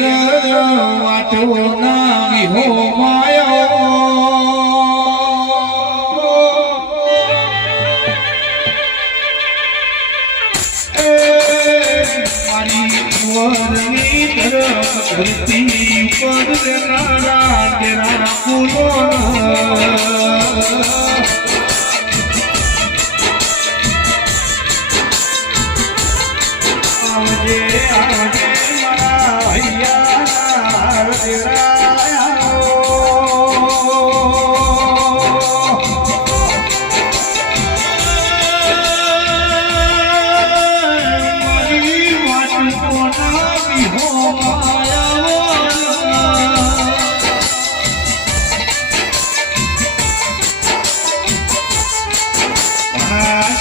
મારી વાટો ના વિહો માયો આવજે આવજે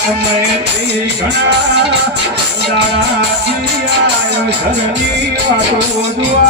સમયથી ઘણા દાડાથી આયો ધરની તો કોઈ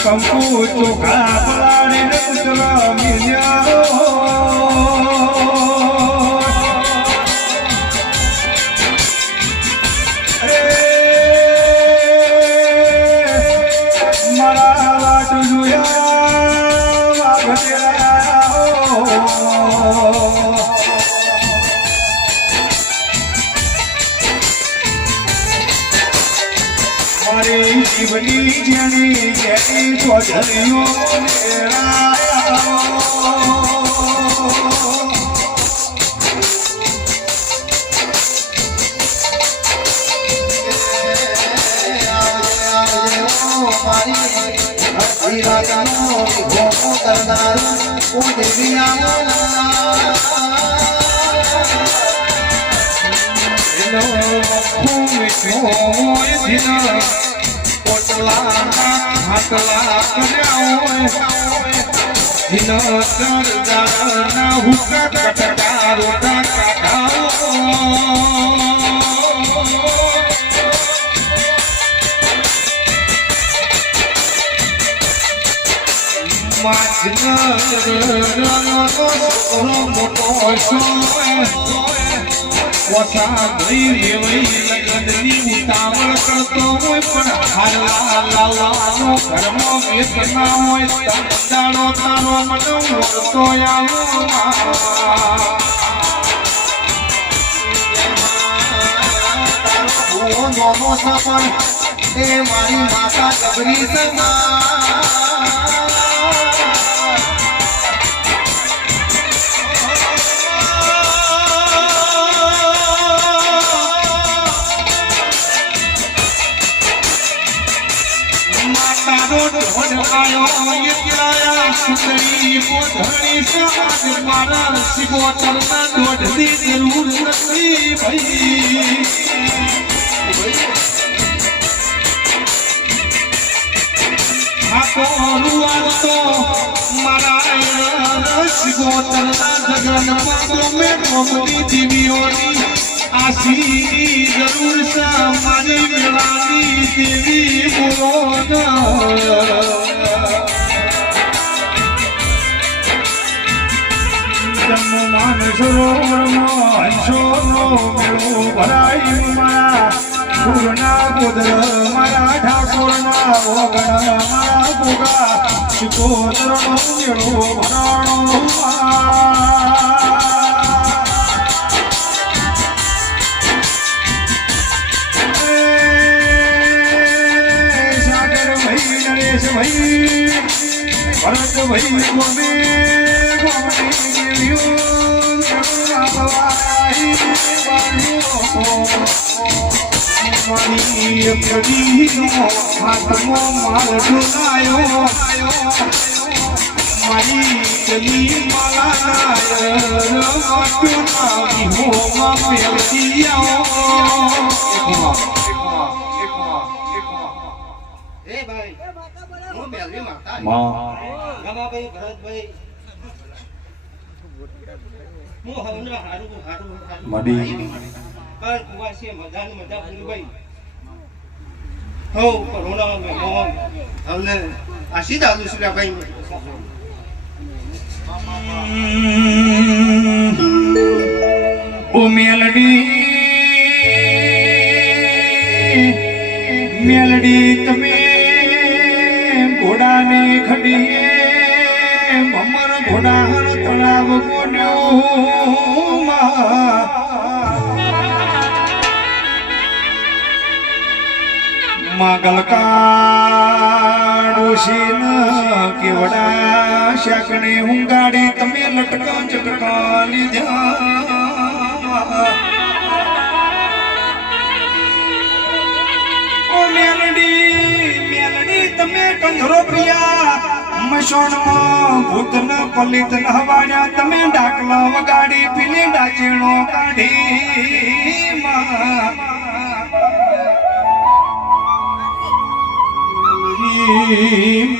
કંકુ ચોખા પલાળીને પુત્ર મિલ્યા જેની ચોધરીઓ મારી રાતનો ભોગો કરનાર ઓ દેવી મખું મીઠું હોય દિન પોટલા હાટલા કર્યા હોય દિન ચરદારના હુકા કટકા રોટા કાઢા ઉતાવળ કરતો હોય પણ હાલા લાલાનો કર્મો વેતના હોય દાડો તારો મને વળતો આવો નોનો સપન એ મારી માતા ગબરી સગા આયો યજ્ઞાયા સુંદરી મોઢણી સમાજ મારા શિકોતરના દોઢની જરૂર નથી ભાઈ આશી જરૂર છે મારી વેળાની દેવી બોલો જન્મમાન ભરાય મારા પૂરના પુત્ર મારા ઠાકોરના ઓગણા મારા ભોગા શિકોતરનો મેળો ભરાણો સાગર ભાઈ ભરત ભાઈ ગોમે ગોમતી દેવ્યો હાથમો માલ ઢોલાયો મારી કલી માલા રમાટ્યો વિહોમાં પેલતી આવો એ ભાઈ હું મેલવી માતા માં રમાભાઈ ભરતભાઈ. મડી કાલ કુવા છે મજાની મજા ફૂલભાઈ હો કોરોના મેં મોહન હવને આશી દાદુ સુલ્યા ભાઈ. ઓ મેલડી. મેલડી તમે ઘોડાને ખડીએ ભમર ઘોડા તળાવ કોન્યો માગલ કાડોશીન કેવડા શકને હુંગાડી તમે લટકા ચટકા લીધા મેલડી મેલડી, તમે કંધરો પ્રિયા. મશોણમાં ભૂતન પલિત નહવાડ્યા તમે ડાકલા વગાડી પીલી ડાચીણો કાઢી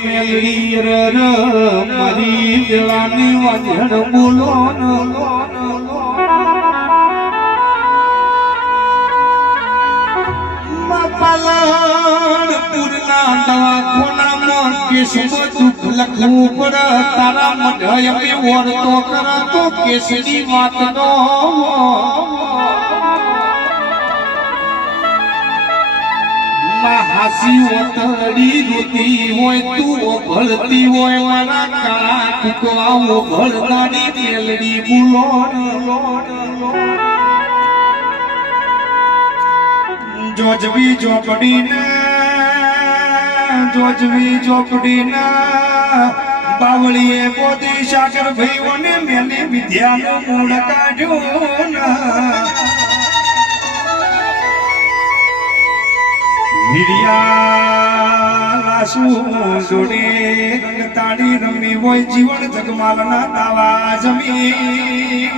મેલડી રર મારી વેળાની વાજણ બોલો પૂરના દવાખોનામાં કેસમાં તારા મઢય અમે વર્તો કર તો કેસની વાતનો માં હાસી ઓતડી હોય તું ભળતી હોય, મારા કાળા કુકવા ભળનારી મેલડી બુલો જોજવી ચોપડીને જોજવી ચોપડીને બાવળીએ પોતી સાગર ભાઈઓને મેલે વિદ્યાનો મૂળ કાઢ્યો હિરિયા જોડે તાળી રમી હોય જીવન જગમાલના દાવા જમી.